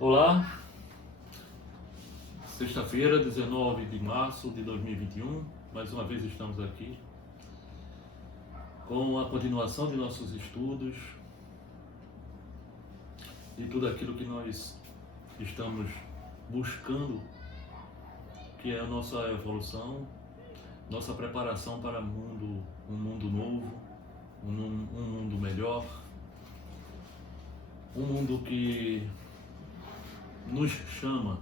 Olá, sexta-feira, 19 de março de 2021, mais uma vez estamos aqui com a continuação de nossos estudos, de tudo aquilo que nós estamos buscando, que é a nossa evolução, nossa preparação para um mundo novo, um mundo melhor, um mundo que nos chama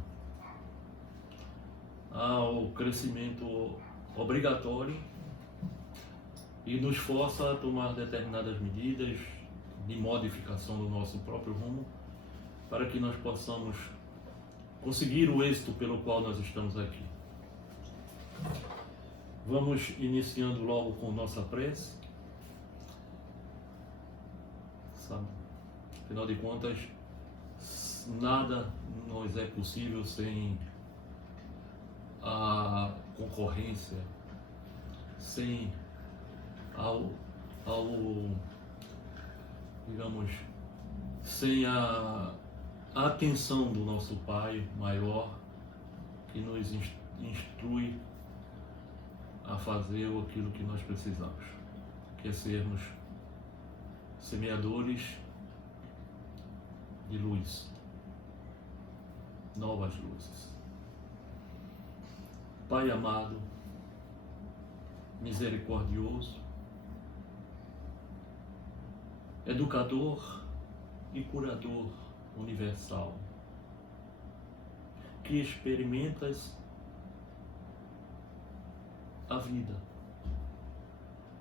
ao crescimento obrigatório e nos força a tomar determinadas medidas de modificação do nosso próprio rumo para que nós possamos conseguir o êxito pelo qual nós estamos aqui. Vamos iniciando logo com nossa prece. Sabe? Afinal de contas, nada nos é possível sem a concorrência, sem digamos, sem a atenção do nosso Pai maior, que nos instrui a fazer aquilo que nós precisamos, que é sermos semeadores de luz, novas luzes. Pai amado, misericordioso, educador e curador universal, que experimentas a vida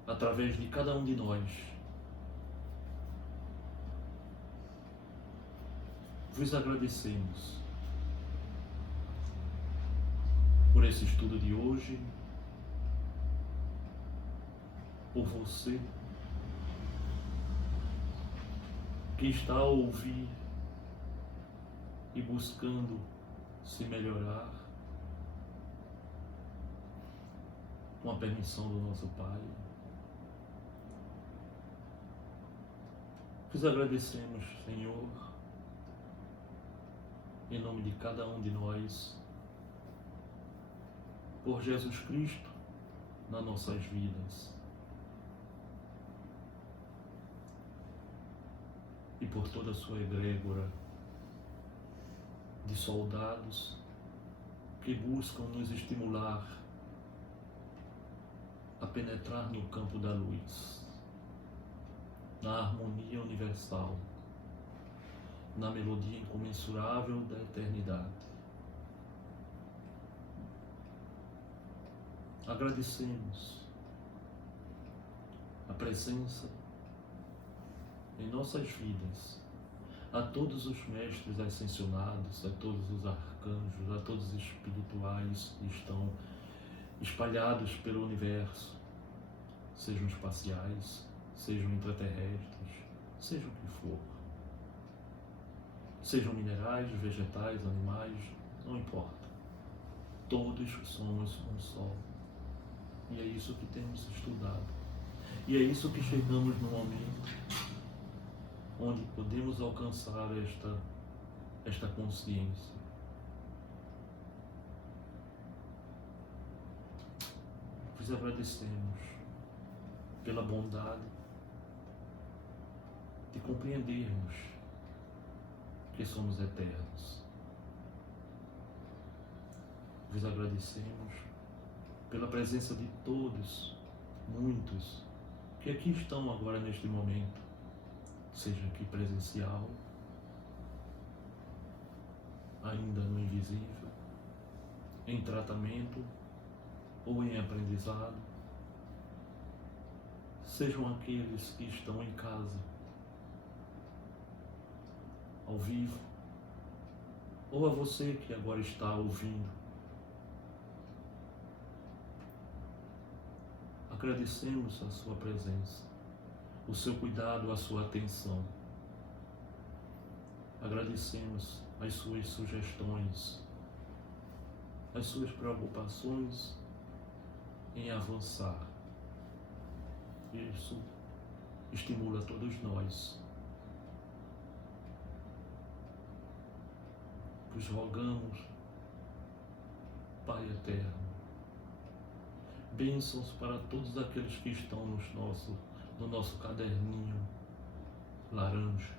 através de cada um de nós. Vos agradecemos por esse estudo de hoje, por você que está a ouvir e buscando se melhorar com a permissão do nosso Pai. Vos agradecemos, Senhor, em nome de cada um de nós, por Jesus Cristo nas nossas vidas e por toda a sua egrégora de soldados que buscam nos estimular a penetrar no campo da luz, na harmonia universal, na melodia incomensurável da eternidade. Agradecemos a presença em nossas vidas a todos os mestres ascensionados, a todos os arcanjos, a todos os espirituais que estão espalhados pelo universo, sejam espaciais, sejam intraterrestres, seja o que for. Sejam minerais, vegetais, animais, não importa. Todos somos um só. E é isso que temos estudado. E é isso que chegamos no momento onde podemos alcançar esta consciência. Vos agradecemos pela bondade de compreendermos que somos eternos. Vos agradecemos pela presença de todos, muitos, que aqui estão agora neste momento, seja aqui presencial, ainda no invisível, em tratamento ou em aprendizado, sejam aqueles que estão em casa, ao vivo, ou a você que agora está ouvindo. Agradecemos a sua presença, o seu cuidado, a sua atenção. Agradecemos as suas sugestões, as suas preocupações em avançar. Isso estimula todos nós Vos rogamos, Pai eterno, bênçãos para todos aqueles que estão no nosso caderninho laranja,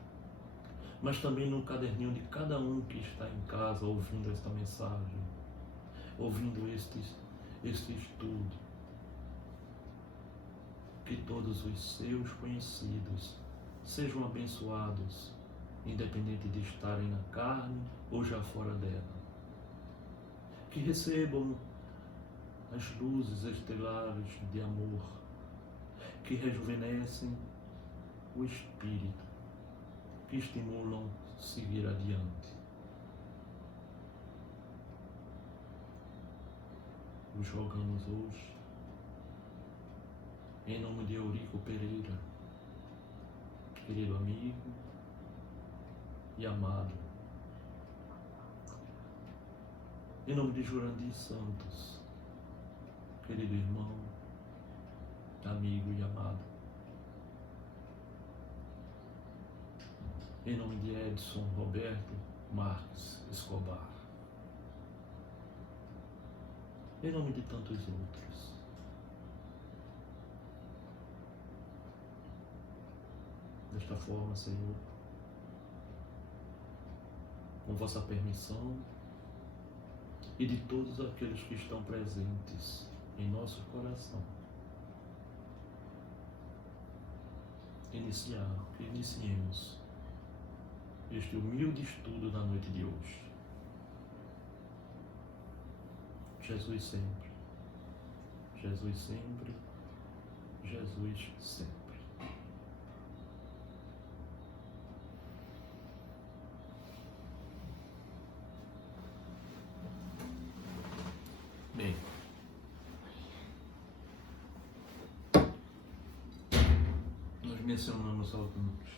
mas também no caderninho de cada um que está em casa ouvindo esta mensagem, ouvindo este estudo. Que todos os seus conhecidos sejam abençoados, independente de estarem na carne ou já fora dela. Que recebam as luzes estelares de amor, que rejuvenescem o espírito, que estimulam a seguir adiante. Nos rogamos hoje, em nome de Eurico Pereira, querido amigo e amado, em nome de Jurandir Santos, querido irmão, amigo e amado, em nome de Edson Roberto Marques Escobar, em nome de tantos outros. Desta forma, Senhor, com vossa permissão e de todos aqueles que estão presentes em nosso coração, iniciemos este humilde estudo na noite de hoje. Jesus sempre, Jesus sempre, Jesus sempre. Bem, nós mencionamos alguns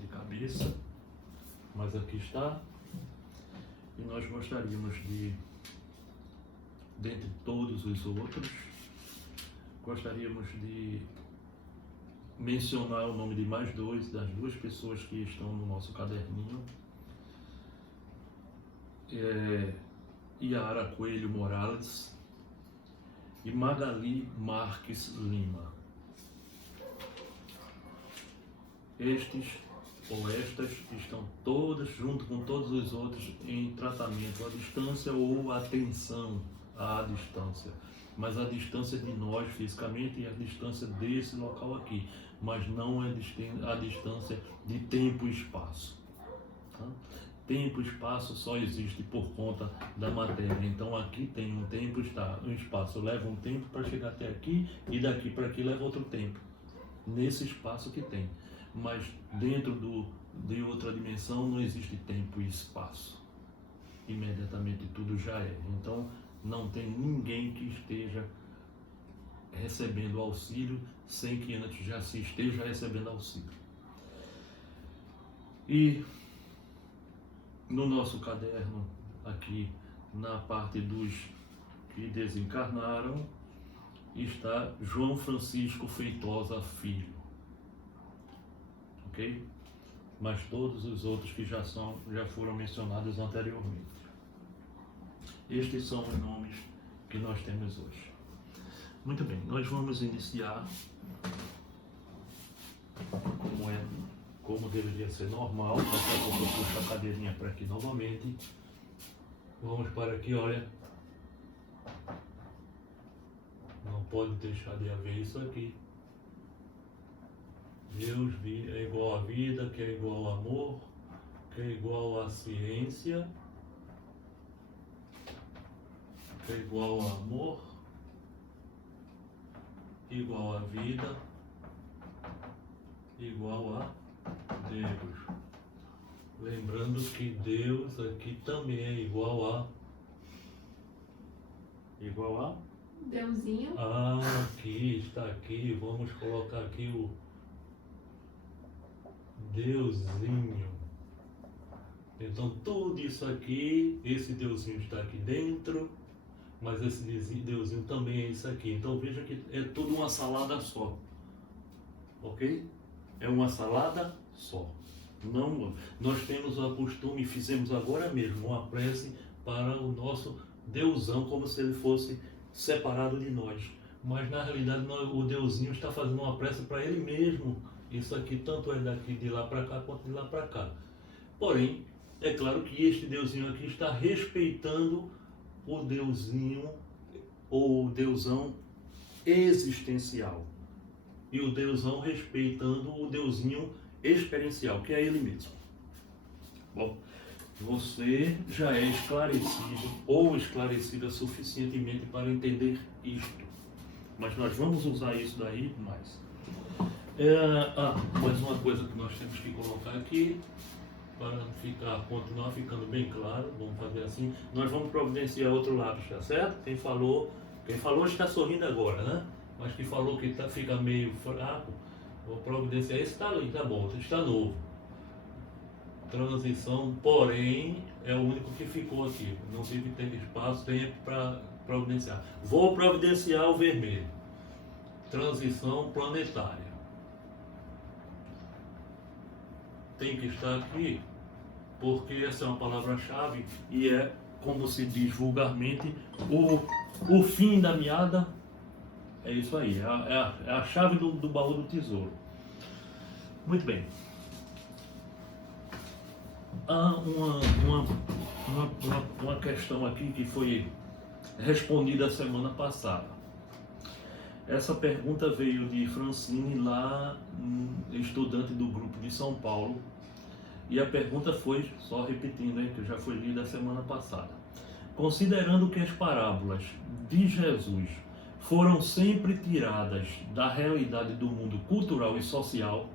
de cabeça, mas aqui está, e nós gostaríamos de, dentre todos os outros, gostaríamos de mencionar o nome de mais das duas pessoas que estão no nosso caderninho. Yara Coelho Morales e Magali Marques Lima. Estes ou estas estão todas, junto com todos os outros, em tratamento à distância ou atenção à distância. Mas a distância de nós fisicamente e a distância desse local aqui, mas não a distância de tempo e espaço. Tá? Tempo e espaço só existe por conta da matéria. Então aqui tem um tempo, um espaço leva um tempo para chegar até aqui e daqui para aqui leva outro tempo. Nesse espaço que tem. Mas dentro de outra dimensão não existe tempo e espaço. Imediatamente tudo já é. Então não tem ninguém que esteja recebendo auxílio sem que antes já se esteja recebendo auxílio. E no nosso caderno, aqui na parte dos que desencarnaram, está João Francisco Feitosa Filho. Ok? Mas todos os outros que já foram mencionados anteriormente. Estes são os nomes que nós temos hoje. Muito bem, nós vamos iniciar como deveria ser normal. Daqui a pouco eu puxo a cadeirinha para aqui novamente. Vamos para aqui, olha. Não pode deixar de haver isso aqui. Deus é igual à vida, que é igual ao amor, que é igual à ciência, que é igual ao amor, igual à vida, igual a Deus. Lembrando que Deus aqui também é igual a Deusinho. Aqui, está aqui. Vamos colocar aqui o Deusinho. Então tudo isso aqui, esse Deusinho está aqui dentro, mas esse Deusinho também é isso aqui. Então veja que é tudo uma salada só. Ok? É uma salada só. Não, nós temos o costume, fizemos agora mesmo uma prece para o nosso Deusão, como se ele fosse separado de nós. Mas na realidade o Deusinho está fazendo uma prece para ele mesmo. Isso aqui tanto é daqui de lá para cá quanto de lá para cá. Porém, é claro que este Deusinho aqui está respeitando o Deusinho ou o Deusão existencial. E o Deusão respeitando o Deusinho experiencial, que é ele mesmo. Bom, você já é esclarecido ou esclarecida suficientemente para entender isto. Mas nós vamos usar isso daí mais. Mais uma coisa que nós temos que colocar aqui, para continuar ficando bem claro, vamos fazer assim. Nós vamos providenciar outro lápis, tá certo? Quem falou está sorrindo agora, né? Mas que falou que fica meio fraco, vou providenciar. Esse está ali, tá bom, está novo. Transição, porém, é o único que ficou aqui. Não tive espaço, tempo para providenciar. Vou providenciar o vermelho. Transição planetária. Tem que estar aqui, porque essa é uma palavra-chave e é, como se diz vulgarmente, o fim da meada. É isso aí, é a chave do baú do tesouro. Muito bem. Há uma questão aqui que foi respondida a semana passada. Essa pergunta veio de Francine, lá, estudante do grupo de São Paulo. E a pergunta foi, só repetindo, hein, que já foi lida a semana passada. Considerando que as parábolas de Jesus foram sempre tiradas da realidade do mundo cultural e social,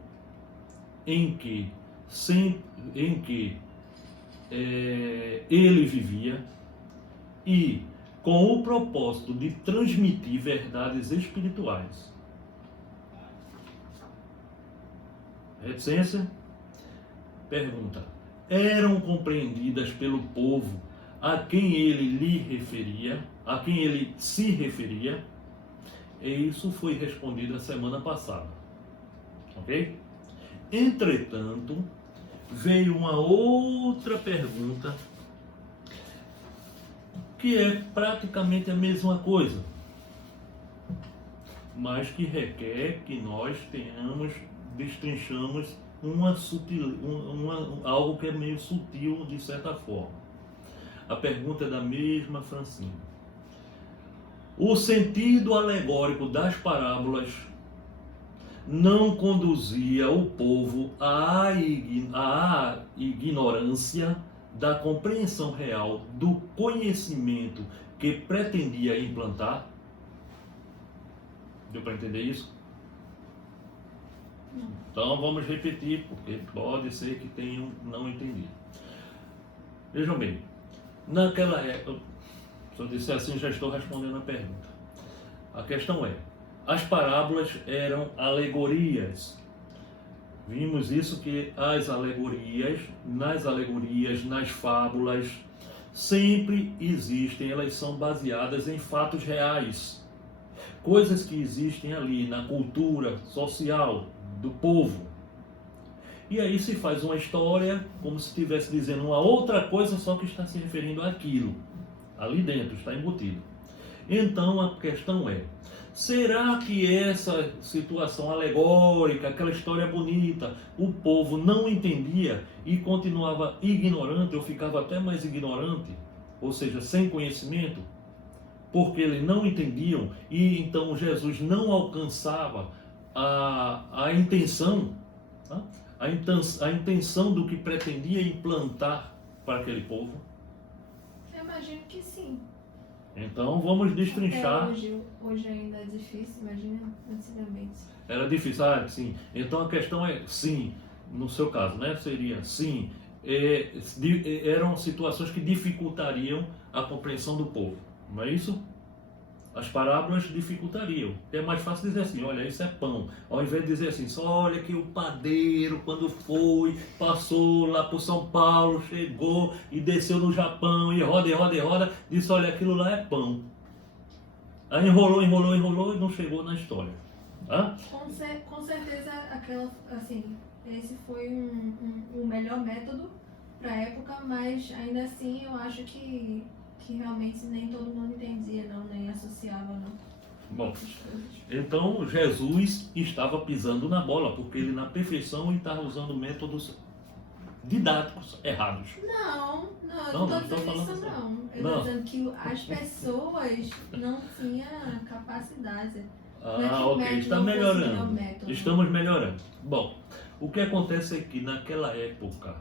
em que ele vivia, e com o propósito de transmitir verdades espirituais. Reticência? Pergunta: eram compreendidas pelo povo a quem ele se referia? E isso foi respondido a semana passada. Ok? Entretanto, veio uma outra pergunta que é praticamente a mesma coisa, mas que requer que nós destrinchamos algo que é meio sutil de certa forma. A pergunta é da mesma Francine. O sentido alegórico das parábolas não conduzia o povo à ignorância da compreensão real do conhecimento que pretendia implantar? Deu para entender isso? Então vamos repetir, porque pode ser que tenham não entendido. Vejam bem, naquela época, se eu disser assim, já estou respondendo a pergunta. A questão é, as parábolas eram alegorias. Vimos isso, que nas alegorias, nas fábulas, sempre existem, elas são baseadas em fatos reais. Coisas que existem ali na cultura social do povo. E aí se faz uma história como se estivesse dizendo uma outra coisa, só que está se referindo àquilo. Ali dentro, está embutido. Então a questão é, será que essa situação alegórica, aquela história bonita, o povo não entendia e continuava ignorante, ou ficava até mais ignorante, ou seja, sem conhecimento, porque eles não entendiam e então Jesus não alcançava a intenção, tá? a intenção do que pretendia implantar para aquele povo? Eu imagino que sim. Então vamos destrinchar. Hoje ainda é difícil, imagina antigamente. Era difícil, sim. Então a questão é sim, no seu caso, né? Seria sim, eram situações que dificultariam a compreensão do povo, não é isso? As parábolas dificultariam. É mais fácil dizer assim, olha, isso é pão. Ao invés de dizer assim, só olha que o padeiro, quando passou lá por São Paulo, chegou e desceu no Japão e roda, disse, olha, aquilo lá é pão. Aí enrolou e não chegou na história. Tá? Com certeza, aquela, assim, esse foi um melhor método para a época, mas ainda assim eu acho que realmente nem todo mundo entendia, não, nem associava, não. Bom, então Jesus estava pisando na bola, porque ele na perfeição estava usando métodos didáticos errados. Não, eu Não, não não estou estou dizendo falando isso, assim. não. Eu Não. estou dizendo que as pessoas não tinham capacidade. Não é que o Ok, método está não fosse o melhor melhorando. método. Estamos melhorando. Bom, o que acontece é que naquela época,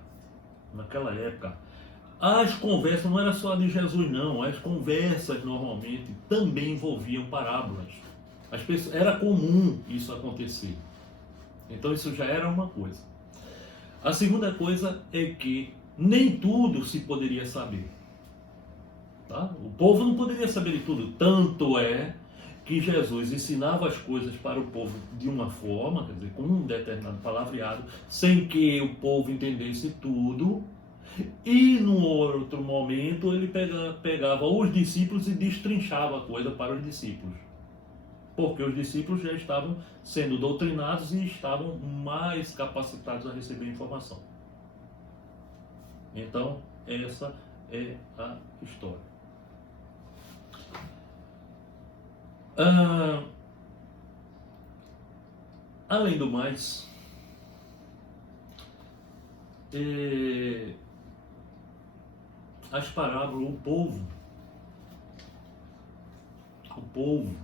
as conversas não era só de Jesus, não. As conversas normalmente também envolviam parábolas. As pessoas, era comum isso acontecer. Então isso já era uma coisa. A segunda coisa é que nem tudo se poderia saber. Tá? O povo não poderia saber de tudo. Tanto é que Jesus ensinava as coisas para o povo de uma forma, quer dizer, com um determinado palavreado, sem que o povo entendesse tudo. E no outro momento ele pegava os discípulos e destrinchava a coisa para os discípulos. Porque os discípulos já estavam sendo doutrinados e estavam mais capacitados a receber informação. Então, essa é a história. Além do mais, as parábolas, o povo,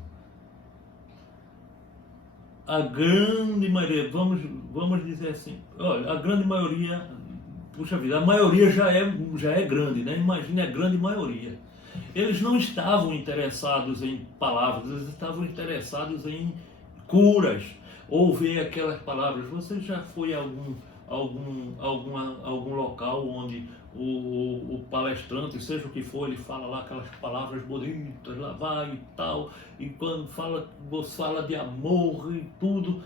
a grande maioria, vamos dizer assim, olha, a grande maioria, puxa vida, a maioria já é grande, né? Imagine a grande maioria. Eles não estavam interessados em palavras, eles estavam interessados em curas, ou ver aquelas palavras. Você já foi a algum local onde o palestrante, seja o que for, ele fala lá aquelas palavras bonitas, lá vai e tal, e quando fala de amor e tudo,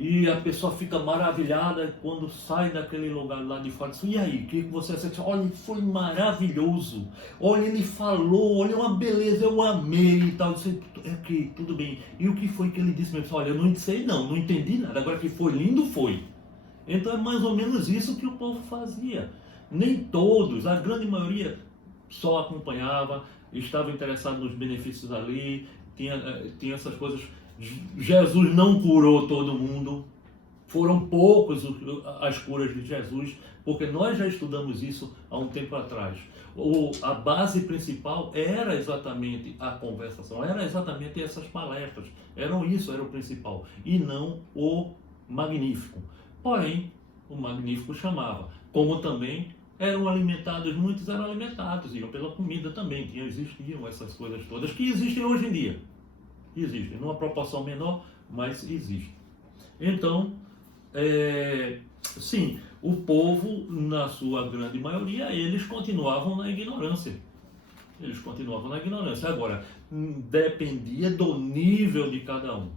e a pessoa fica maravilhada quando sai daquele lugar lá de fora. E aí, o que você acha? Olha, foi maravilhoso. Olha, ele falou, olha, uma beleza, eu amei e tal. Disse, ok, tudo bem. E o que foi que ele disse mesmo? Olha, eu não sei não entendi nada. Agora que foi lindo, foi. Então é mais ou menos isso que o povo fazia. Nem todos, a grande maioria só acompanhava, estava interessado nos benefícios ali, tinha essas coisas. Jesus não curou todo mundo, foram poucos as curas de Jesus, porque nós já estudamos isso há um tempo atrás. A base principal era exatamente a conversação, era exatamente essas palestras, era o principal, e não o magnífico. Porém, o magnífico chamava, como também muitos eram alimentados, iam pela comida também, existiam essas coisas todas que existem hoje em dia. Existem, numa proporção menor, mas existem. Então, sim, o povo, na sua grande maioria, eles continuavam na ignorância. Agora, dependia do nível de cada um.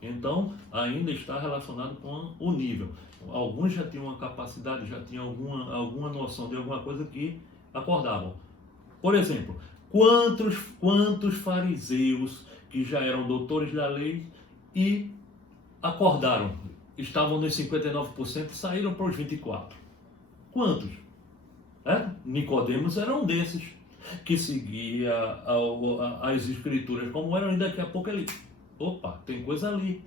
Então, ainda está relacionado com o nível. Alguns já tinham uma capacidade, já tinham alguma noção de alguma coisa que acordavam. Por exemplo, quantos fariseus que já eram doutores da lei e acordaram, estavam nos 59% e saíram para os 24%. Quantos? Nicodemos era um desses, que seguia as escrituras como eram, e daqui a pouco ele, opa, tem coisa ali.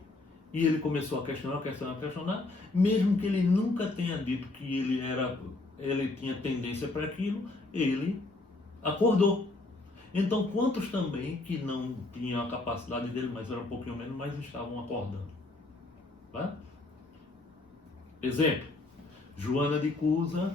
E ele começou a questionar, mesmo que ele nunca tenha dito que ele tinha tendência para aquilo, ele acordou. Então, quantos também que não tinham a capacidade dele, mas era um pouquinho menos, mas estavam acordando? Tá? Exemplo, Joana de Cusa,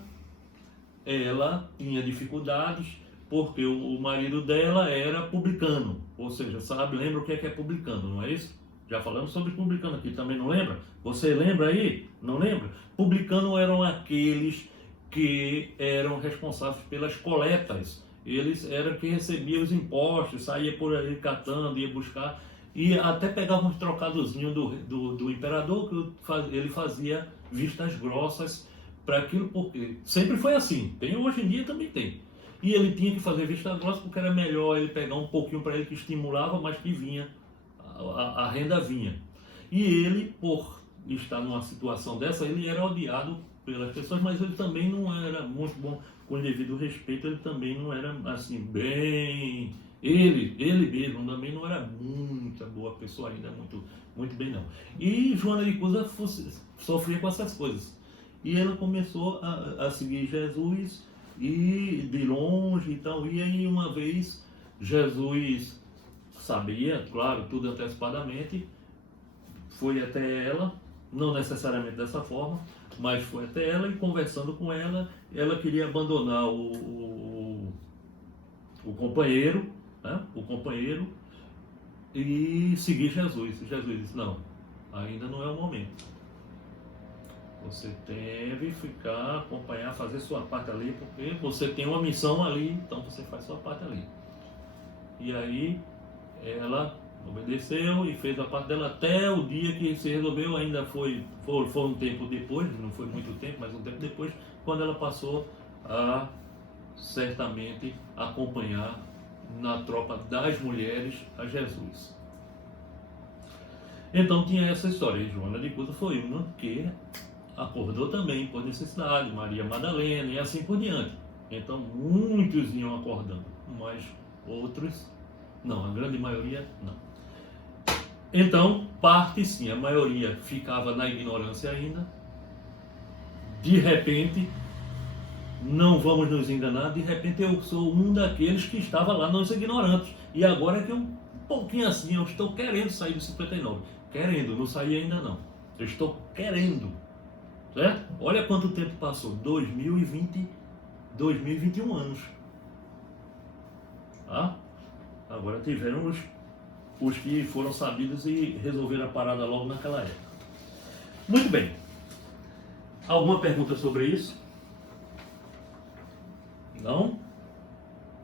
ela tinha dificuldades porque o marido dela era publicano, ou seja, lembra o que é publicano, não é isso? Já falamos sobre publicano aqui, também não lembra? Você lembra aí? Não lembra? Publicano eram aqueles que eram responsáveis pelas coletas. Eles eram que recebiam os impostos, saía por aí catando, ia buscar, e até pegavam uns trocadozinhos do imperador, que ele fazia vistas grossas para aquilo, porque sempre foi assim, hoje em dia também tem. E ele tinha que fazer vista grossa porque era melhor ele pegar um pouquinho para ele, que estimulava, mas que vinha, a renda vinha. E ele, por estar numa situação dessa, ele era odiado pelas pessoas, mas ele também não era muito bom, com devido respeito, ele também não era assim, bem... Ele mesmo também não era muita boa pessoa ainda, muito bem não. E Joana de Cusa sofria com essas coisas. E ela começou a seguir Jesus, e de longe e tal. E aí uma vez Jesus sabia, claro, tudo antecipadamente, foi até ela, não necessariamente dessa forma, mas foi até ela, e conversando com ela, ela queria abandonar o companheiro, né? O companheiro, e seguir Jesus. E Jesus disse, não, ainda não é o momento. Você deve ficar, acompanhar, fazer sua parte ali, porque você tem uma missão ali, então você faz sua parte ali. E aí ela obedeceu e fez a parte dela até o dia que se resolveu. Ainda foi um tempo depois, não foi muito tempo, mas um tempo depois, quando ela passou a certamente acompanhar na tropa das mulheres a Jesus. Então tinha essa história. E Joana de Cusa foi uma que acordou também por necessidade, Maria Madalena e assim por diante. Então muitos iam acordando, mas outros não, a grande maioria não. Então, parte sim, a maioria ficava na ignorância ainda. De repente, não vamos nos enganar, de repente eu sou um daqueles que estava lá nos ignorantes. E agora é que eu, um pouquinho assim, eu estou querendo sair do 59. Querendo, não saí ainda não. Eu estou querendo. Certo? Olha quanto tempo passou. 2021 anos. Tá? Agora tiveram os que foram sabidos e resolveram a parada logo naquela época. Muito bem. Alguma pergunta sobre isso? Não?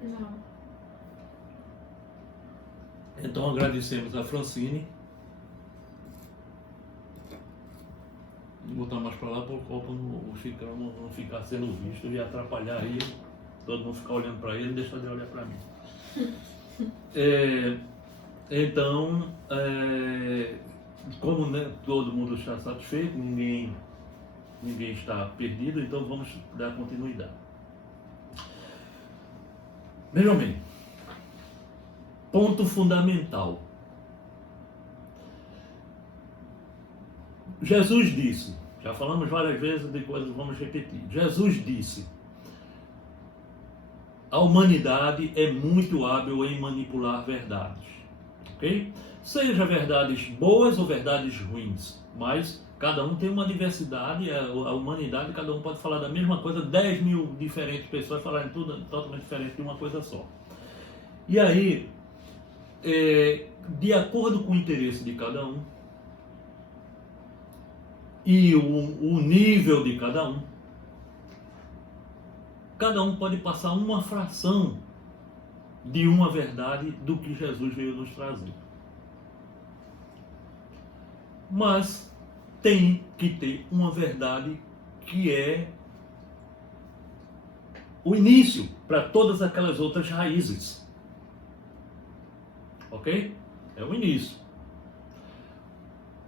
Não. Então agradecemos a Francine. Vou botar mais para lá para o copo não ficar sendo visto e atrapalhar aí. Todo mundo ficar olhando para ele e deixar de olhar para mim. Então, como né, todo mundo está satisfeito, ninguém está perdido, então vamos dar continuidade. Vejam bem, ponto fundamental. Jesus disse, já falamos várias vezes, depois vamos repetir. Jesus disse, a humanidade é muito hábil em manipular verdades, ok? Seja verdades boas ou verdades ruins, mas cada um tem uma diversidade, a humanidade, cada um pode falar da mesma coisa, 10 mil diferentes pessoas falarem tudo totalmente diferente de uma coisa só. E aí, de acordo com o interesse de cada um, e o nível de cada um pode passar uma fração de uma verdade do que Jesus veio nos trazer. Mas tem que ter uma verdade que é o início para todas aquelas outras raízes. Ok? É o início.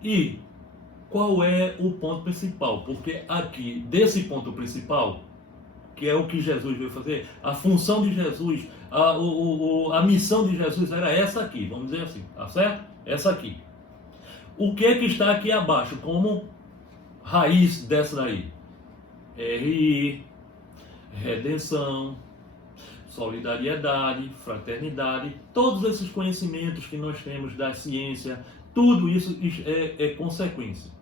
E qual é o ponto principal? Porque aqui, desse ponto principal, que é o que Jesus veio fazer, a função de Jesus, a missão de Jesus era essa aqui, vamos dizer assim, tá certo? Essa aqui. O que é que está aqui abaixo como raiz dessa daí? RI, redenção, solidariedade, fraternidade, todos esses conhecimentos que nós temos da ciência, tudo isso é consequência.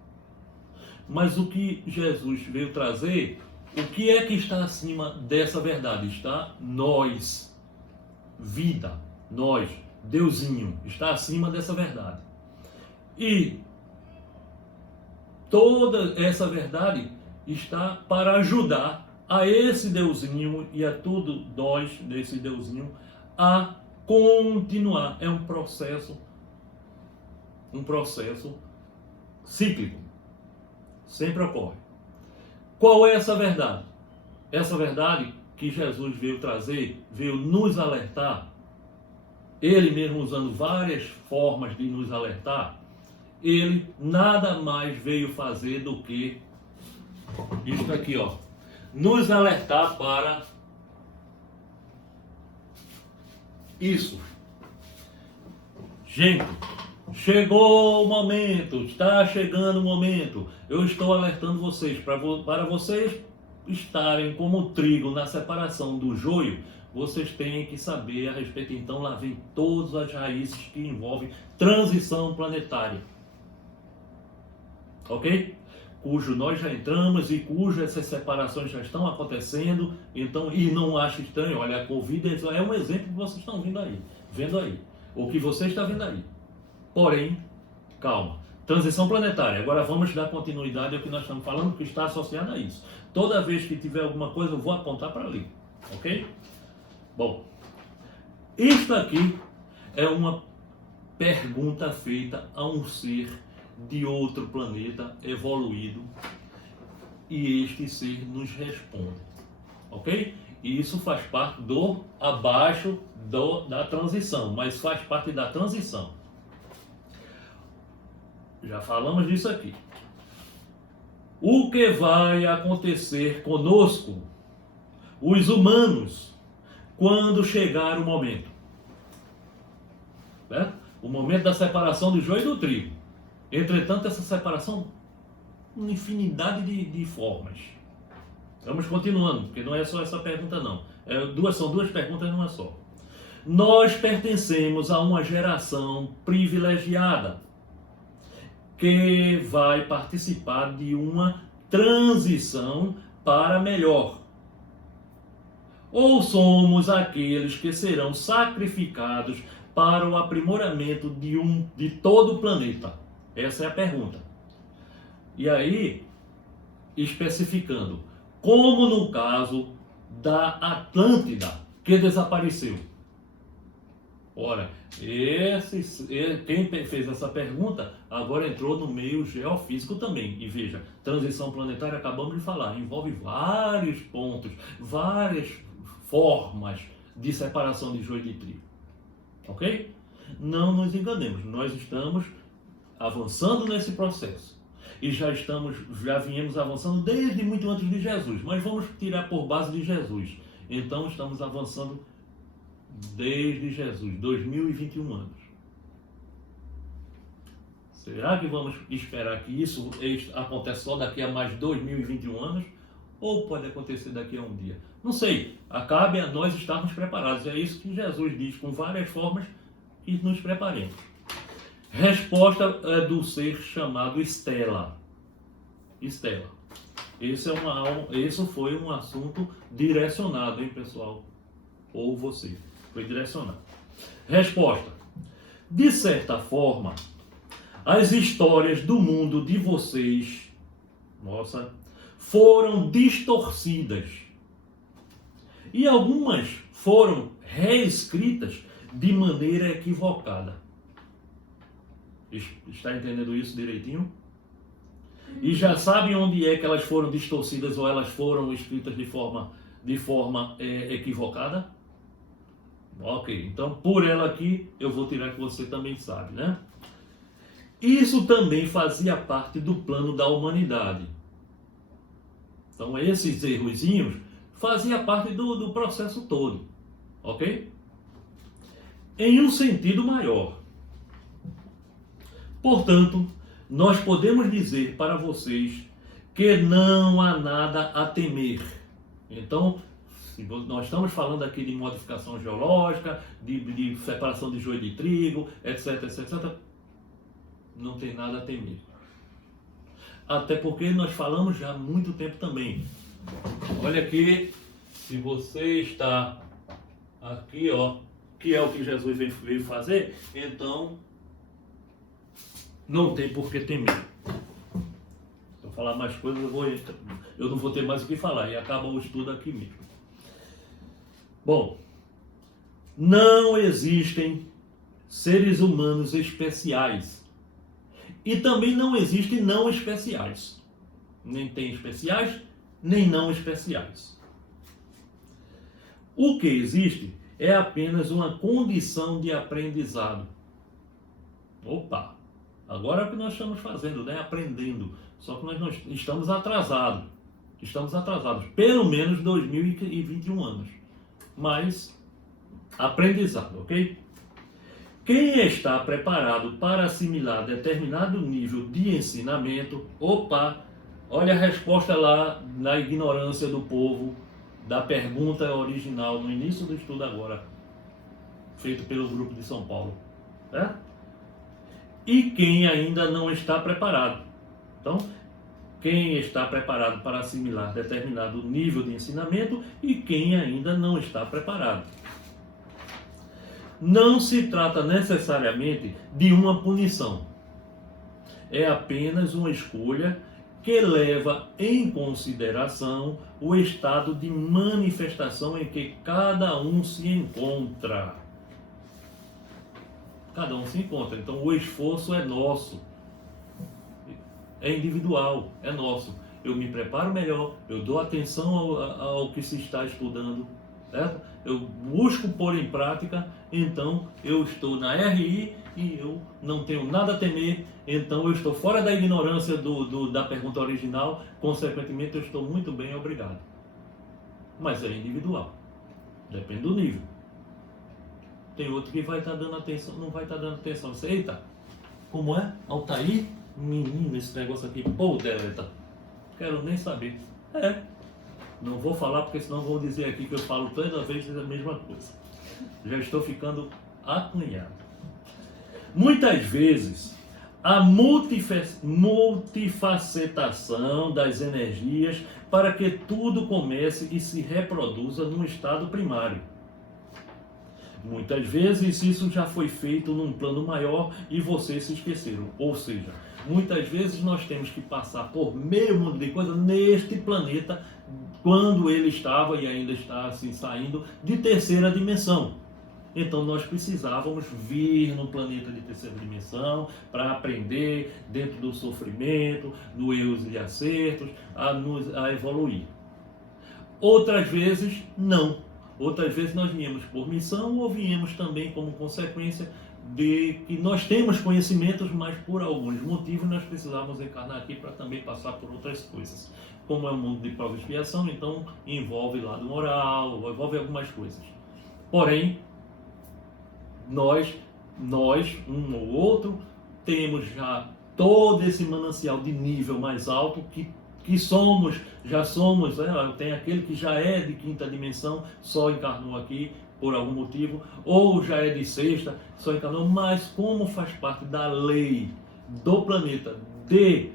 Mas o que Jesus veio trazer, o que é que está acima dessa verdade? Está nós, vida, nós, Deusinho, está acima dessa verdade. E toda essa verdade está para ajudar a esse Deusinho e a tudo nós desse Deusinho a continuar. É um processo cíclico. Sempre ocorre. Qual é essa verdade? Essa verdade que Jesus veio trazer, veio nos alertar, ele mesmo usando várias formas de nos alertar, ele nada mais veio fazer do que isto aqui, ó, nos alertar para isso. Gente, chegou o momento, está chegando o momento. Eu estou alertando vocês para vocês estarem como o trigo na separação do joio. Vocês têm que saber a respeito. Então lá vem todas as raízes que envolvem transição planetária, ok? Cujo nós já entramos e cujo essas separações já estão acontecendo. Então, e não acho estranho, olha, a Covid é um exemplo que vocês estão vendo aí, o que você está vendo aí. Porém, calma, transição planetária. Agora vamos dar continuidade ao que nós estamos falando, que está associado a isso. Toda vez que tiver alguma coisa, eu vou apontar para ali, ok? Bom, isto aqui é uma pergunta feita a um ser de outro planeta evoluído, e este ser nos responde, ok? E isso faz parte do abaixo da transição, mas faz parte da transição. Já falamos disso aqui. O que vai acontecer conosco, os humanos, quando chegar o momento? Certo? O momento da separação do joio e do trigo. Entretanto, essa separação, uma infinidade de formas. Vamos continuando, porque não é só essa pergunta não. São duas perguntas numa só. Nós pertencemos a uma geração privilegiada que vai participar de uma transição para melhor. Ou somos aqueles que serão sacrificados para o aprimoramento de todo o planeta? Essa é a pergunta. E aí, especificando, como no caso da Atlântida, que desapareceu. Ora, quem fez essa pergunta agora entrou no meio geofísico também. E veja, transição planetária, acabamos de falar, envolve vários pontos, várias formas de separação de joio de trigo. Ok? Não nos enganemos, nós estamos avançando nesse processo. E já viemos avançando desde muito antes de Jesus, mas vamos tirar por base de Jesus. Então estamos avançando desde Jesus, 2021 anos. Será que vamos esperar que isso aconteça só daqui a mais 2021 anos? Ou pode acontecer daqui a um dia? Não sei, cabe a nós estarmos preparados. É isso que Jesus diz, com várias formas, que nos preparemos. Resposta do ser chamado Estela. Estela. Esse foi um assunto direcionado, hein, pessoal? Ou você. Foi direcionado. Resposta. De certa forma, as histórias do mundo de vocês, foram distorcidas. E algumas foram reescritas de maneira equivocada. Está entendendo isso direitinho? E já sabem onde é que elas foram distorcidas ou elas foram escritas de forma equivocada? Ok, então por ela aqui eu vou tirar que você também sabe, né? Isso também fazia parte do plano da humanidade. Então esses errozinhos faziam parte do processo todo, ok? Em um sentido maior. Portanto, nós podemos dizer para vocês que não há nada a temer. Então, nós estamos falando aqui de modificação geológica, de separação de joio de trigo, etc, etc. Não tem nada a temer. Até porque nós falamos já há muito tempo também. Olha aqui, se você está aqui, ó, que é o que Jesus veio fazer, então não tem por que temer. Se eu falar mais coisas, eu não vou ter mais o que falar, e acaba o estudo aqui mesmo. Bom, não existem seres humanos especiais. E também não existem não especiais. Nem tem especiais, nem não especiais. O que existe é apenas uma condição de aprendizado. Opa! Agora é o que nós estamos fazendo, né? Aprendendo. Só que nós estamos atrasados. Estamos atrasados. Pelo menos 2021 anos. Mas, aprendizado, ok? Quem está preparado para assimilar determinado nível de ensinamento, opa, olha a resposta lá na ignorância do povo, da pergunta original no início do estudo agora, feito pelo grupo de São Paulo. Né? E quem ainda não está preparado. Então, quem está preparado para assimilar determinado nível de ensinamento e quem ainda não está preparado. Não se trata necessariamente de uma punição. É apenas uma escolha que leva em consideração o estado de manifestação em que cada um se encontra. Cada um se encontra. Então o esforço é nosso. É individual, é nosso. Eu me preparo melhor, eu dou atenção ao que se está estudando, certo? Eu busco pôr em prática, então eu estou na RI e eu não tenho nada a temer, então eu estou fora da ignorância da pergunta original, consequentemente eu estou muito bem, obrigado. Mas é individual, depende do nível. Tem outro que vai estar dando atenção, não vai estar dando atenção. Você, eita, como é? Altair? Menino, esse negócio aqui, pô, deleta. Quero nem saber. Não vou falar porque senão vão dizer aqui que eu falo toda vez a mesma coisa. Já estou ficando acanhado. Muitas vezes, a multifacetação das energias para que tudo comece e se reproduza num estado primário. Muitas vezes isso já foi feito num plano maior e vocês se esqueceram. Ou seja, muitas vezes nós temos que passar por meio mundo de coisa neste planeta quando ele estava e ainda está assim saindo de terceira dimensão. Então nós precisávamos vir no planeta de terceira dimensão para aprender dentro do sofrimento, do erros e acertos, a evoluir. Outras vezes não. Outras vezes nós viemos por missão ou viemos também como consequência de que nós temos conhecimentos, mas por alguns motivos nós precisamos encarnar aqui para também passar por outras coisas. Como é um mundo de prova e expiação, então envolve lado moral, envolve algumas coisas. Porém, nós, um ou outro, temos já todo esse manancial de nível mais alto que somos, já somos, né? Tem aquele que já é de quinta dimensão, só encarnou aqui por algum motivo, ou já é de sexta, só encarnou, mas como faz parte da lei do planeta de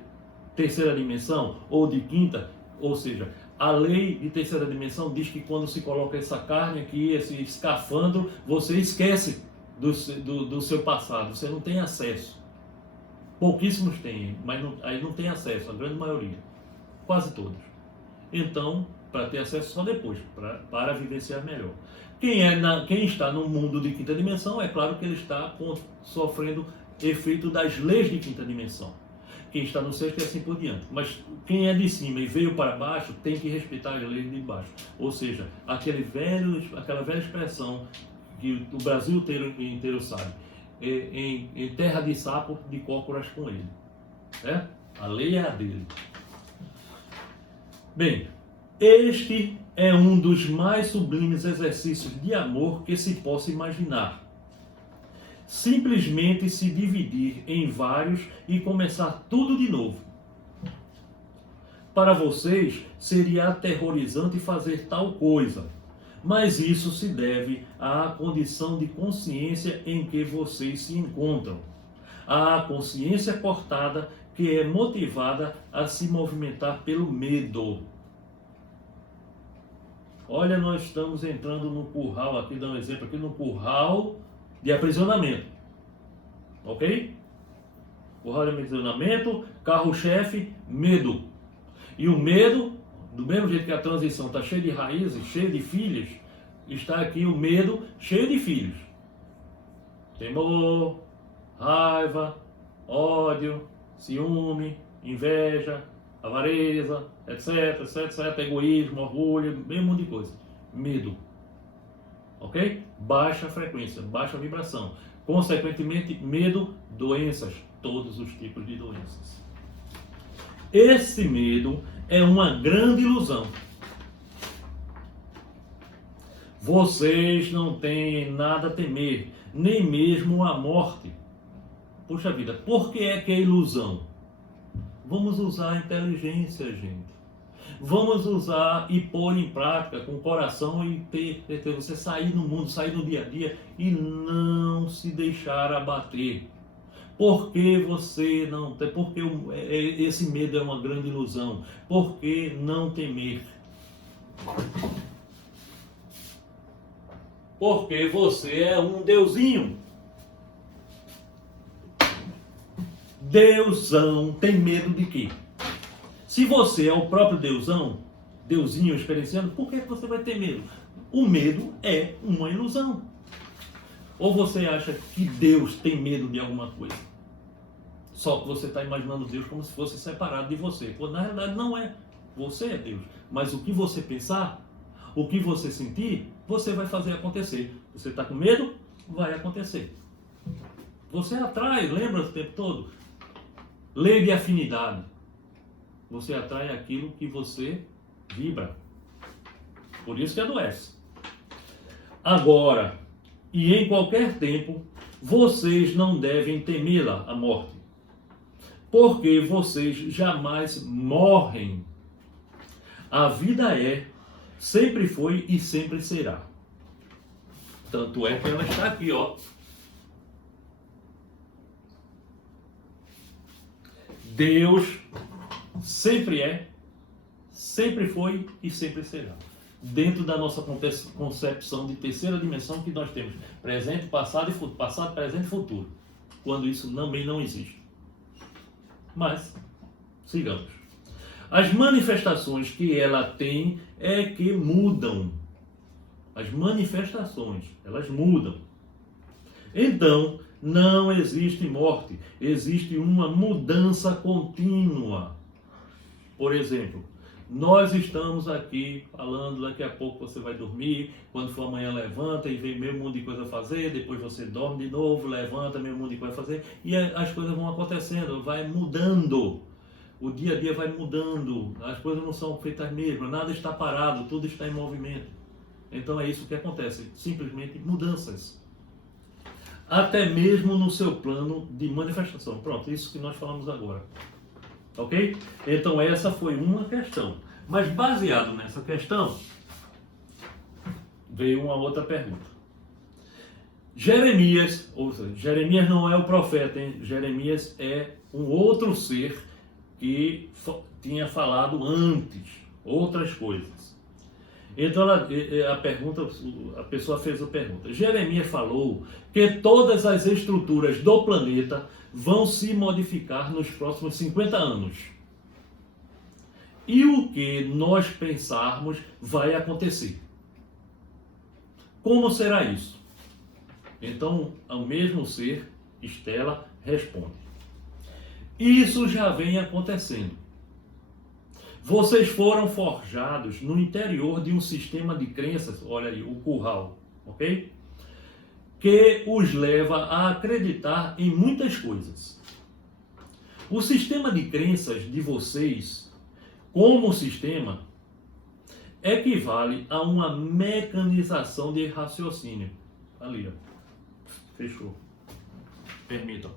terceira dimensão ou de quinta, ou seja, a lei de terceira dimensão diz que quando se coloca essa carne aqui, esse escafandro, você esquece do seu passado, você não tem acesso. Pouquíssimos têm, mas aí não tem acesso, a grande maioria. Quase todos. Então, para ter acesso só depois, para vivenciar melhor. Quem está no mundo de quinta dimensão, é claro que ele está sofrendo efeito das leis de quinta dimensão. Quem está no sexto e assim por diante. Mas quem é de cima e veio para baixo, tem que respeitar as leis de baixo. Ou seja, aquela velha expressão que o Brasil inteiro sabe. Em terra de sapo, de cócoras com ele. A lei é a dele. Bem, este é um dos mais sublimes exercícios de amor que se possa imaginar. Simplesmente se dividir em vários e começar tudo de novo. Para vocês, seria aterrorizante fazer tal coisa, mas isso se deve à condição de consciência em que vocês se encontram. À consciência cortada que é motivada a se movimentar pelo medo. Olha, nós estamos entrando no curral, aqui dá um exemplo, aqui no curral de aprisionamento. Ok? Curral de aprisionamento, carro-chefe, medo. E o medo, do mesmo jeito que a transição está cheia de raízes, cheia de filhos, está aqui o medo cheio de filhos. Temor, raiva, ódio, ciúme, inveja, avareza, etc, egoísmo, orgulho, bem um monte de coisa. Medo. Ok? Baixa frequência, baixa vibração. Consequentemente, medo, doenças, todos os tipos de doenças. Esse medo é uma grande ilusão. Vocês não têm nada a temer, nem mesmo a morte. Puxa vida, por que é ilusão? Vamos usar a inteligência, gente. Vamos usar e pôr em prática com o coração e ter você sair no mundo, sair no dia a dia e não se deixar abater. Porque você não tem, porque esse medo é uma grande ilusão. Por que não temer? Porque você é um deusinho. Deusão tem medo de quê? Se você é o próprio deusinho experienciando, por que você vai ter medo? O medo é uma ilusão. Ou você acha que Deus tem medo de alguma coisa? Só que você está imaginando Deus como se fosse separado de você. Quando na realidade não é. Você é Deus. Mas o que você pensar, o que você sentir, você vai fazer acontecer. Você está com medo? Vai acontecer. Você atrai, lembra o tempo todo? Lei de afinidade. Você atrai aquilo que você vibra. Por isso que adoece. Agora, e em qualquer tempo, vocês não devem temê-la, a morte. Porque vocês jamais morrem. A vida é, sempre foi e sempre será. Tanto é que ela está aqui, ó. Deus sempre é, sempre foi e sempre será. Dentro da nossa concepção de terceira dimensão que nós temos, presente, passado e futuro, passado, presente e futuro. Quando isso também não existe. Mas, sigamos. As manifestações que ela tem é que mudam. As manifestações, elas mudam. Então, não existe morte, existe uma mudança contínua. Por exemplo, nós estamos aqui falando, daqui a pouco você vai dormir, quando for amanhã levanta e vem meio mundo de coisa a fazer, depois você dorme de novo, levanta, meio mundo de coisa a fazer, e as coisas vão acontecendo, vai mudando. O dia a dia vai mudando, as coisas não são feitas mesmas, nada está parado, tudo está em movimento. Então é isso que acontece, simplesmente mudanças. Até mesmo no seu plano de manifestação. Pronto, isso que nós falamos agora. Ok? Então essa foi uma questão. Mas baseado nessa questão, veio uma outra pergunta. Jeremias, ou seja, Jeremias não é o profeta, hein? Jeremias é um outro ser que tinha falado antes, outras coisas. Então a pessoa fez a pergunta. Jeremias falou que todas as estruturas do planeta vão se modificar nos próximos 50 anos. E o que nós pensarmos vai acontecer. Como será isso? Então, o mesmo ser, Estela, responde. Isso já vem acontecendo. Vocês foram forjados no interior de um sistema de crenças, olha aí, o curral, ok? Que os leva a acreditar em muitas coisas. O sistema de crenças de vocês, como sistema, equivale a uma mecanização de raciocínio. Ali, ó. Fechou. Permitam.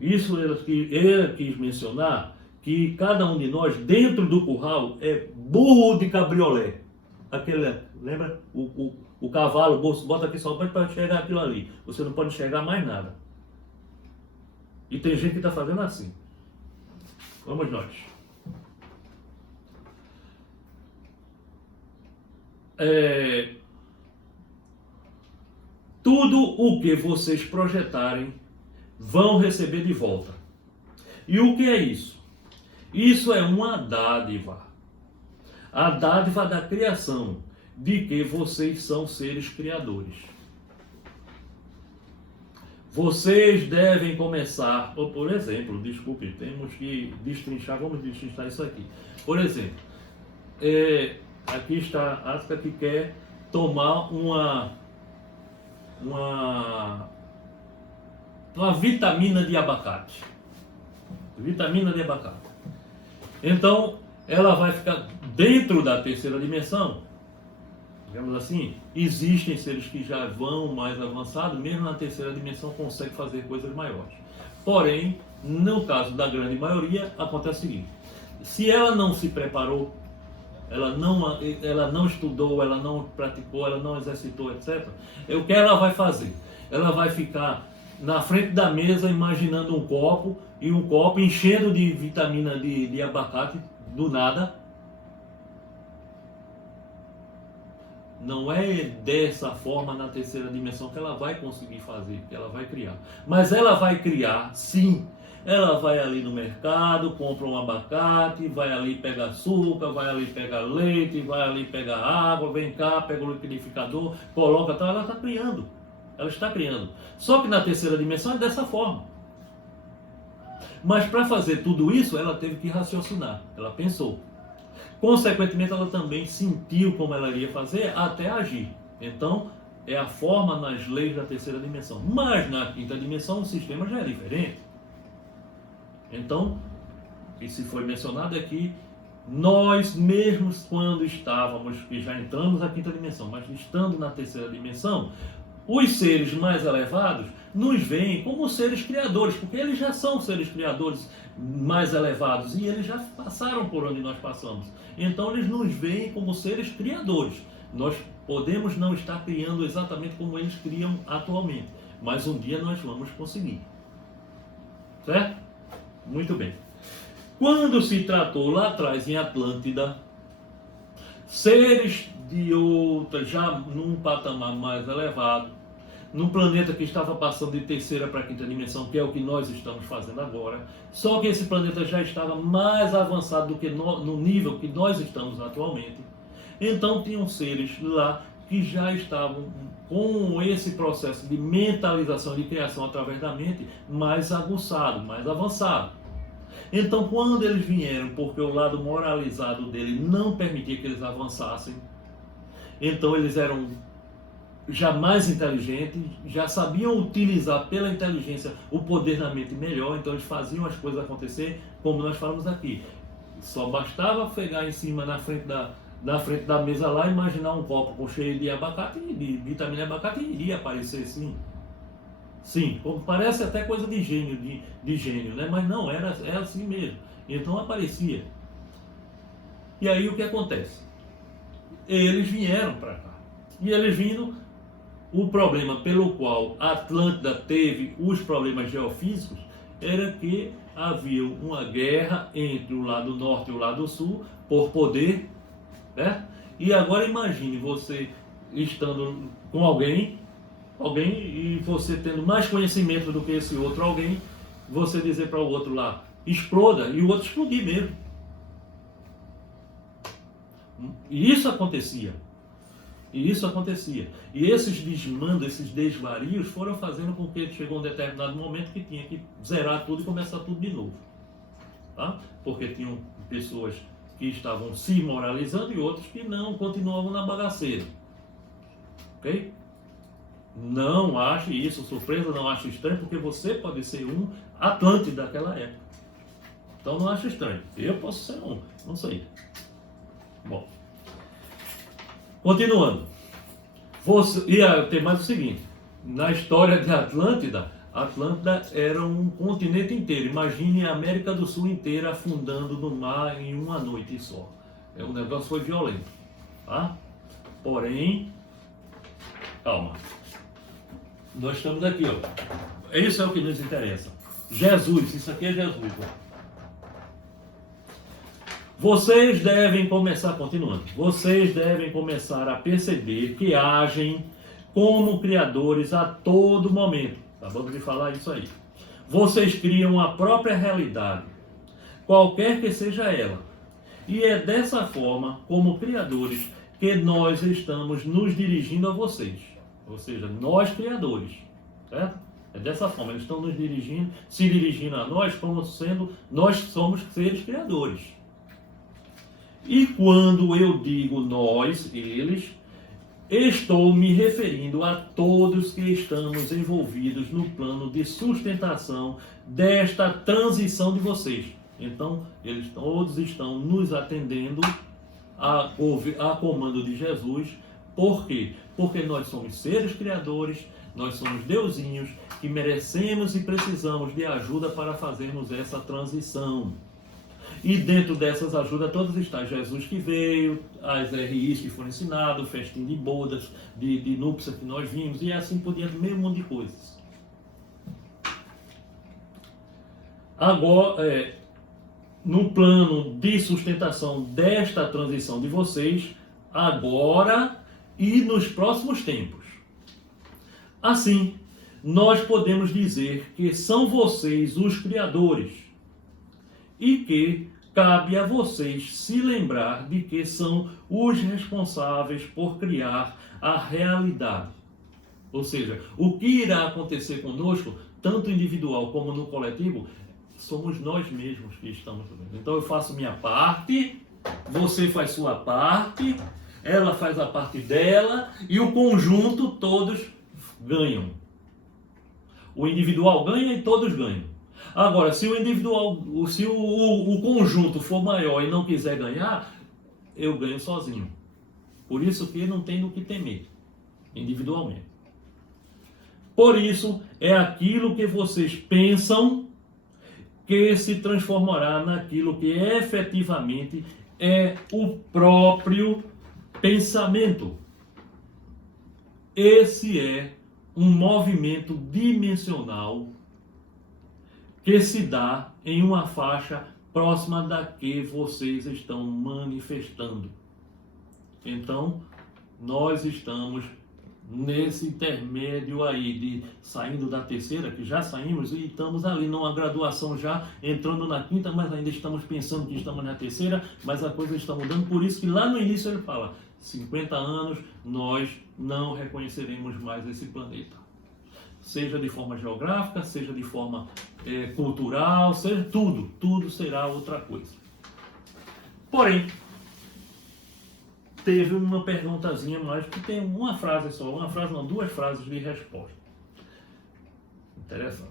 Isso ele quis mencionar que cada um de nós, dentro do curral, é burro de cabriolé. Aquele, lembra? O cavalo, bota aqui só para enxergar aquilo ali. Você não pode enxergar mais nada. E tem gente que está fazendo assim. Vamos nós. Tudo o que vocês projetarem vão receber de volta. E o que é isso? Isso é uma dádiva. A dádiva da criação, de que vocês são seres criadores. Vocês devem começar, por exemplo, desculpe, temos que destrinchar, vamos destrinchar isso aqui. Por exemplo, aqui está a Ática que quer tomar uma vitamina de abacate. Vitamina de abacate. Então, ela vai ficar dentro da terceira dimensão. Digamos assim, existem seres que já vão mais avançados, mesmo na terceira dimensão conseguem fazer coisas maiores. Porém, no caso da grande maioria, acontece o seguinte: se ela não se preparou, ela não estudou, ela não praticou, ela não exercitou, etc., o que ela vai fazer? Ela vai ficar na frente da mesa imaginando um copo, e um copo enchendo de vitamina de abacate do nada. Não é dessa forma na terceira dimensão que ela vai conseguir fazer, que ela vai criar. Mas ela vai criar, sim. Ela vai ali no mercado, compra um abacate, vai ali pegar açúcar, vai ali pegar leite, vai ali pegar água, vem cá, pega o liquidificador, coloca, tal. Ela está criando. Ela está criando. Só que na terceira dimensão é dessa forma. Mas para fazer tudo isso, ela teve que raciocinar. Ela pensou. Consequentemente, ela também sentiu como ela iria fazer até agir. Então, é a forma nas leis da terceira dimensão. Mas na quinta dimensão, o sistema já é diferente. Então, e se foi mencionado aqui, nós mesmos quando estávamos, que já entramos na quinta dimensão, mas estando na terceira dimensão, os seres mais elevados nos veem como seres criadores, porque eles já são seres criadores mais elevados e eles já passaram por onde nós passamos. Então eles nos veem como seres criadores. Nós podemos não estar criando exatamente como eles criam atualmente, mas um dia nós vamos conseguir. Certo? Muito bem. Quando se tratou lá atrás em Atlântida, seres de outra, já num patamar mais elevado, num planeta que estava passando de terceira para quinta dimensão, que é o que nós estamos fazendo agora, só que esse planeta já estava mais avançado do que no nível que nós estamos atualmente. Então tinham seres lá que já estavam com esse processo de mentalização, de criação através da mente, mais aguçado, mais avançado. Então, quando eles vieram, porque o lado moralizado dele não permitia que eles avançassem, então eles eram já mais inteligentes, já sabiam utilizar pela inteligência o poder da mente melhor, então eles faziam as coisas acontecer, como nós falamos aqui. Só bastava pegar em cima, na frente da mesa lá, imaginar um copo cheio de abacate, de vitamina de abacate, e iria aparecer sim. Sim, parece até coisa de gênio, de gênio, né? Mas não, era assim mesmo. Então aparecia. E aí o que acontece? Eles vieram para cá. E eles vindo, o problema pelo qual a Atlântida teve os problemas geofísicos era que havia uma guerra entre o lado norte e o lado sul por poder, né? E agora imagine você estando com alguém e você tendo mais conhecimento do que esse outro alguém, você dizer para o outro lá, exploda, e o outro explodir mesmo. E isso acontecia. E esses desmandos, esses desvarios foram fazendo com que chegou um determinado momento que tinha que zerar tudo e começar tudo de novo. Tá? Porque tinham pessoas que estavam se moralizando e outros que não, continuavam na bagaceira. Ok? Não ache isso surpresa, não ache estranho, porque você pode ser um Atlante daquela época. Então não ache estranho. Eu posso ser um, não sei. Bom, continuando. Tem mais o seguinte: na história de Atlântida, Atlântida era um continente inteiro. Imagine a América do Sul inteira afundando no mar em uma noite só. O negócio foi violento. Tá? Porém, calma. Nós estamos aqui, ó. Isso é o que nos interessa. Jesus, isso aqui é Jesus. Ó. Vocês devem começar, continuando, vocês devem começar a perceber que agem como criadores a todo momento. Acabamos de falar isso aí. Vocês criam a própria realidade, qualquer que seja ela. E é dessa forma, como criadores, que nós estamos nos dirigindo a vocês. Ou seja, nós criadores, certo? É dessa forma, eles estão se dirigindo a nós como sendo, nós somos seres criadores. E quando eu digo nós, eles, Estou me referindo a todos que estamos envolvidos no plano de sustentação desta transição de vocês. Então, eles todos estão nos atendendo a comando de Jesus. Por quê? Porque nós somos seres criadores, nós somos deusinhos que merecemos e precisamos de ajuda para fazermos essa transição. E dentro dessas ajudas todas está Jesus que veio, as RIs que foram ensinadas, o festim de bodas, de núpcia que nós vimos, e assim por diante, meio mundo de coisas. Agora, no plano de sustentação desta transição de vocês, agora e nos próximos tempos. Assim, nós podemos dizer que são vocês os criadores e que cabe a vocês se lembrar de que são os responsáveis por criar a realidade. Ou seja, o que irá acontecer conosco, tanto individual como no coletivo, somos nós mesmos que estamos fazendo. Então eu faço minha parte, você faz sua parte, ela faz a parte dela e o conjunto todos ganham. O individual ganha e todos ganham. Agora, se o individual, se o conjunto for maior e não quiser ganhar, eu ganho sozinho. Por isso que não tem do que temer, individualmente. Por isso, é aquilo que vocês pensam que se transformará naquilo que efetivamente é o próprio pensamento. Esse é um movimento dimensional que se dá em uma faixa próxima da que vocês estão manifestando. Então, nós estamos nesse intermédio aí de saindo da terceira, que já saímos e estamos ali numa graduação já entrando na quinta, mas ainda estamos pensando que estamos na terceira, mas a coisa está mudando. Por isso que lá no início ele fala, 50 anos nós não reconheceremos mais esse planeta. Seja de forma geográfica, seja de forma cultural, seja tudo será outra coisa. Porém, teve uma perguntazinha mais, que tem uma frase só, duas frases de resposta. Interessante.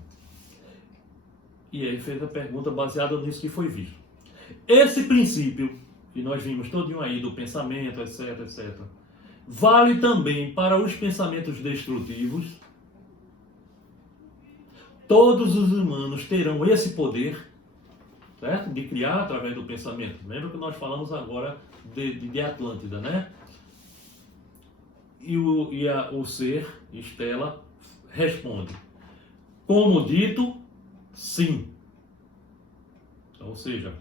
E aí fez a pergunta baseada nisso que foi visto. Esse princípio, que nós vimos todinho aí, do pensamento, etc, vale também para os pensamentos destrutivos. Todos os humanos terão esse poder, certo? De criar através do pensamento. Lembra que nós falamos agora de Atlântida, né? E o ser, Estela, responde. Como dito, sim. Ou seja,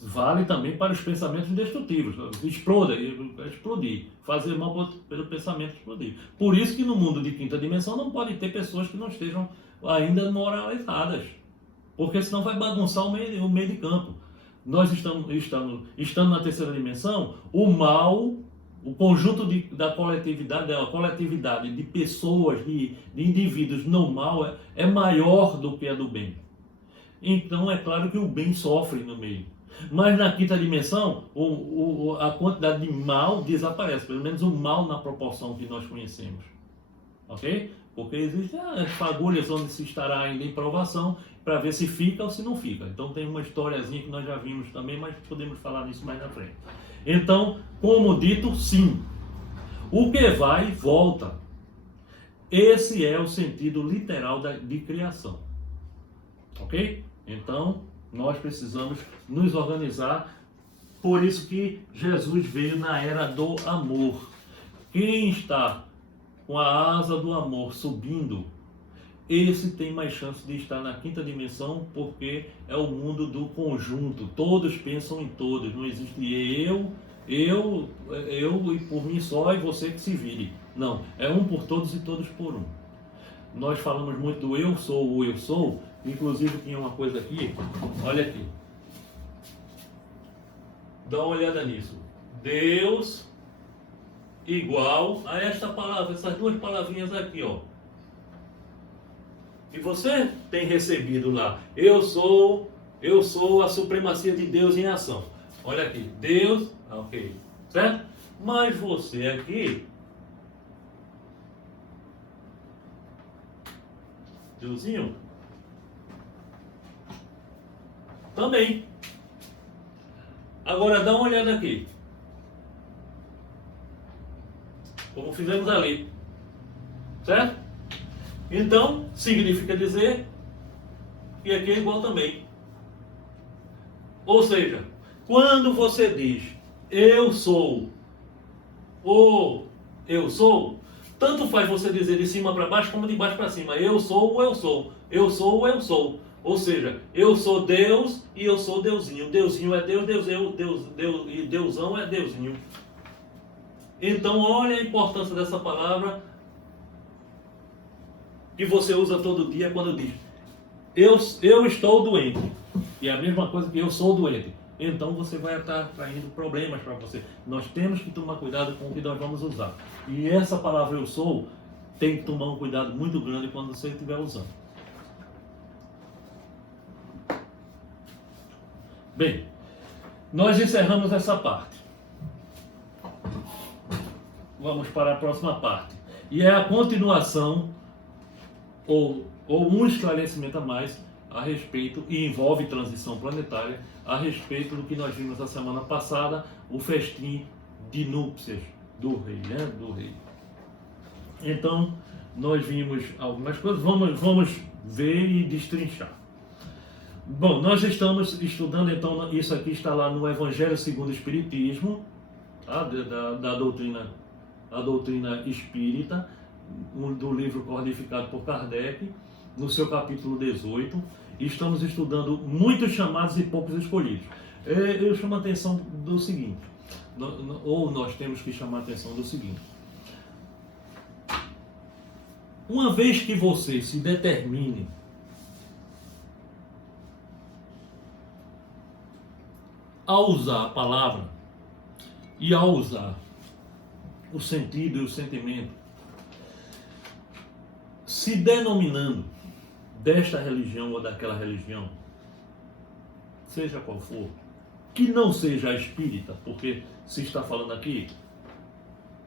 vale também para os pensamentos destrutivos. Explodir. Fazer mal pelo pensamento explodir. Por isso que no mundo de quinta dimensão não pode ter pessoas que não estejam ainda moralizadas. Porque senão vai bagunçar o meio de campo. Nós estando na terceira dimensão, o mal, o conjunto da coletividade de pessoas, de indivíduos no mal é maior do que a do bem. Então é claro que o bem sofre no meio. Mas na quinta dimensão, a quantidade de mal desaparece, pelo menos o mal na proporção que nós conhecemos. Ok? Porque existem as fagulhas onde se estará ainda em provação para ver se fica ou se não fica. Então tem uma historiazinha que nós já vimos também, mas podemos falar nisso mais na frente. Então, como dito, sim. O que vai, volta. Esse é o sentido literal de criação. Ok? Então, nós precisamos nos organizar. Por isso que Jesus veio na era do amor. Quem está com a asa do amor subindo, esse tem mais chance de estar na quinta dimensão, porque é o mundo do conjunto. Todos pensam em todos. Não existe eu e por mim só e você que se vire. Não, é um por todos e todos por um. Nós falamos muito do eu sou, o eu sou. Inclusive tinha uma coisa aqui, olha aqui. Dá uma olhada nisso. Deus igual a esta palavra, essas duas palavrinhas aqui, ó. E você tem recebido lá, eu sou a supremacia de Deus em ação. Olha aqui, Deus, ok, certo? Mas você aqui Deusinho? Também. Agora dá uma olhada aqui. Como fizemos ali. Certo? Então, significa dizer que aqui é igual também. Ou seja, quando você diz eu sou ou eu sou, tanto faz você dizer de cima para baixo como de baixo para cima. Eu sou ou eu sou. Eu sou ou eu sou. Ou seja, eu sou Deus e eu sou Deusinho. Deusinho é Deus, e Deusão é Deusinho. Então, olha a importância dessa palavra que você usa todo dia quando diz eu estou doente. E é a mesma coisa que eu sou doente. Então você vai estar traindo problemas para você. Nós temos que tomar cuidado com o que nós vamos usar. E essa palavra eu sou tem que tomar um cuidado muito grande quando você estiver usando. Bem, nós encerramos essa parte. Vamos para a próxima parte. E é a continuação, ou um esclarecimento a mais, a respeito, e envolve transição planetária, a respeito do que nós vimos na semana passada, o festim de núpcias do rei, né? Do rei. Então, nós vimos algumas coisas, vamos ver e destrinchar. Bom, nós estamos estudando, então, isso aqui está lá no Evangelho segundo o Espiritismo, tá? da doutrina espírita, do livro codificado por Kardec, no seu capítulo 18, e estamos estudando muitos chamados e poucos escolhidos. Eu chamo a atenção do seguinte, ou nós temos que chamar a atenção do seguinte: uma vez que você se determine a usar a palavra e a usar o sentido e o sentimento, se denominando desta religião ou daquela religião, seja qual for, que não seja a espírita, porque se está falando aqui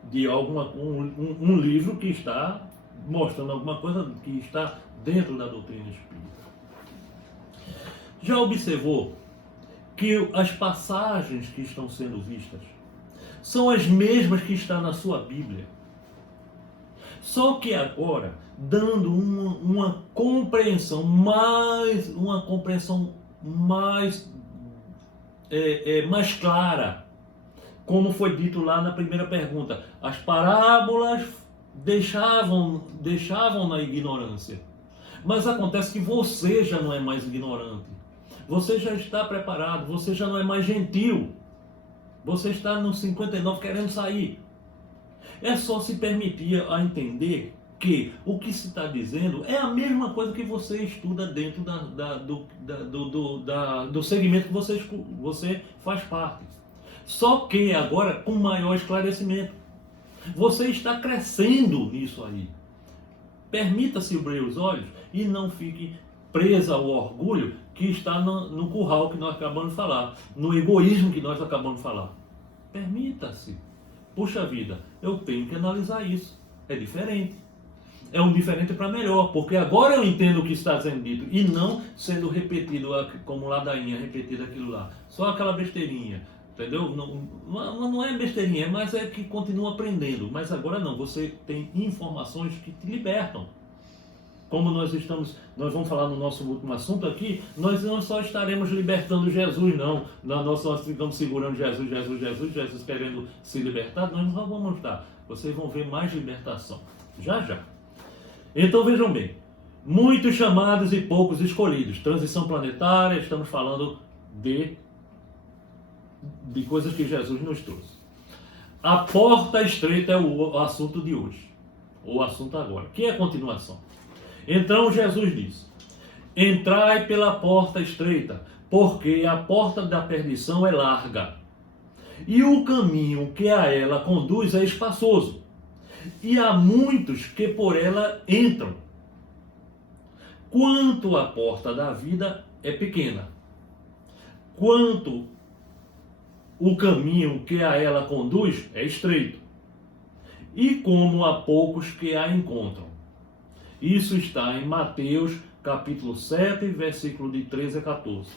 de um livro que está mostrando alguma coisa que está dentro da doutrina espírita. Já observou que as passagens que estão sendo vistas são as mesmas que estão na sua Bíblia? Só que agora, dando uma compreensão mais clara, como foi dito lá na primeira pergunta. As parábolas deixavam na ignorância. Mas acontece que você já não é mais ignorante. Você já está preparado, você já não é mais gentil. Você está no 59 querendo sair. É só se permitir a entender que o que se está dizendo é a mesma coisa que você estuda dentro do segmento que você faz parte. Só que agora com maior esclarecimento. Você está crescendo nisso aí. Permita-se abrir os olhos e não fique presa ao orgulho que está no curral que nós acabamos de falar, no egoísmo que nós acabamos de falar. Permita-se. Puxa vida, eu tenho que analisar isso. É diferente. É um diferente para melhor, porque agora eu entendo o que está sendo dito e não sendo repetido como ladainha, repetido aquilo lá. Só aquela besteirinha, entendeu? Não é besteirinha, mas é que continua aprendendo. Mas agora não, você tem informações que te libertam. Como nós vamos falar no nosso último assunto aqui, nós não só estaremos libertando Jesus, não. Nós ficamos segurando Jesus querendo se libertar, nós não vamos estar. Vocês vão ver mais libertação. Já. Então vejam bem, muitos chamados e poucos escolhidos. Transição planetária, estamos falando de coisas que Jesus nos trouxe. A porta estreita é o assunto de hoje, o assunto agora, que é a continuação. Então Jesus diz: entrai pela porta estreita, porque a porta da perdição é larga, e o caminho que a ela conduz é espaçoso, e há muitos que por ela entram. Quanto à porta da vida é pequena, quanto o caminho que a ela conduz é estreito, e como há poucos que a encontram. Isso está em Mateus capítulo 7, versículo de 13 a 14.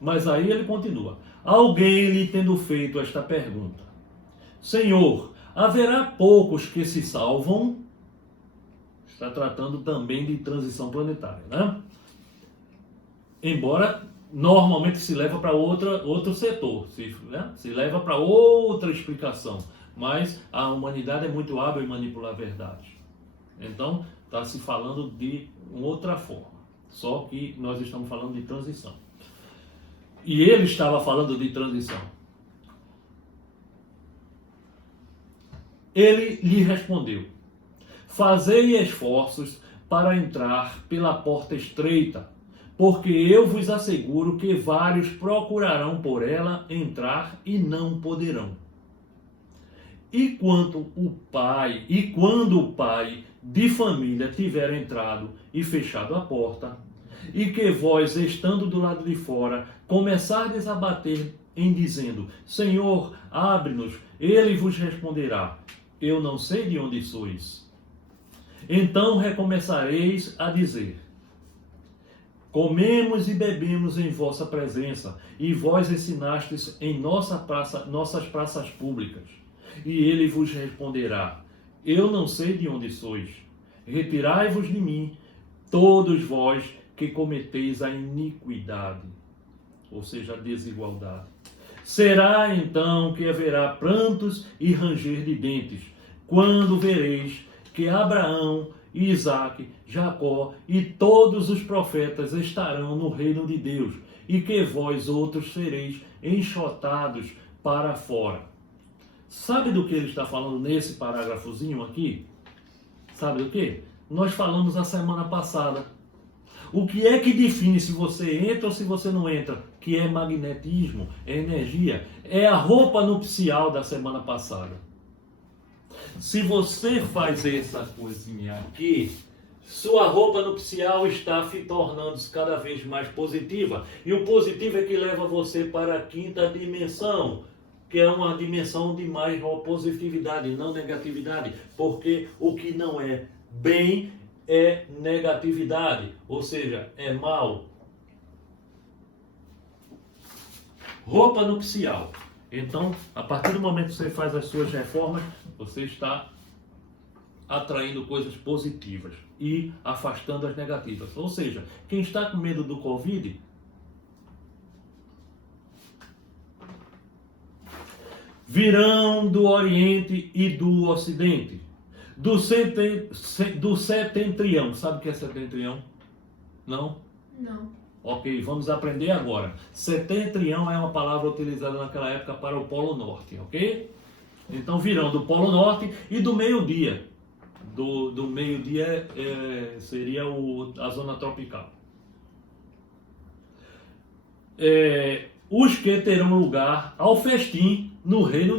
Mas aí ele continua. Alguém lhe tendo feito esta pergunta: Senhor, haverá poucos que se salvam? Está tratando também de transição planetária, né? Embora normalmente se leva para outro setor, se leva para outra explicação. Mas a humanidade é muito hábil em manipular a verdade. Então, está se falando de uma outra forma. Só que nós estamos falando de transição. E ele estava falando de transição. Ele lhe respondeu: Fazei esforços para entrar pela porta estreita, porque eu vos asseguro que vários procurarão por ela entrar e não poderão. E quando o pai de família tiver entrado e fechado a porta, e que vós, estando do lado de fora, começardes a bater em dizendo: Senhor, abre-nos, ele vos responderá: Eu não sei de onde sois. Então recomeçareis a dizer: Comemos e bebemos em vossa presença, e vós ensinastes em nossas praças públicas. E ele vos responderá: Eu não sei de onde sois. Retirai-vos de mim, todos vós que cometeis a iniquidade, ou seja, a desigualdade. Será então que haverá prantos e ranger de dentes, quando vereis que Abraão, Isaque, Jacó e todos os profetas estarão no reino de Deus, e que vós outros sereis enxotados para fora. Sabe do que ele está falando nesse parágrafozinho aqui? Sabe do que? Nós falamos a semana passada. O que é que define se você entra ou se você não entra? Que é magnetismo, é energia. É a roupa nupcial da semana passada. Se você faz essa coisinha aqui, sua roupa nupcial está se tornando cada vez mais positiva. E o positivo é que leva você para a quinta dimensão, que é uma dimensão de mais positividade, não negatividade. Porque o que não é bem é negatividade, ou seja, é mal. Roupa nupcial. Então, a partir do momento que você faz as suas reformas, você está atraindo coisas positivas e afastando as negativas. Ou seja, quem está com medo do Covid, virão do Oriente e do Ocidente, do setentrião. Sabe o que é setentrião? Não? Não. Ok, vamos aprender agora. Setentrião é uma palavra utilizada naquela época para o Polo Norte, ok? Então virão do Polo Norte e do meio-dia. Do meio-dia seria a zona tropical. Os que terão lugar ao festim no reino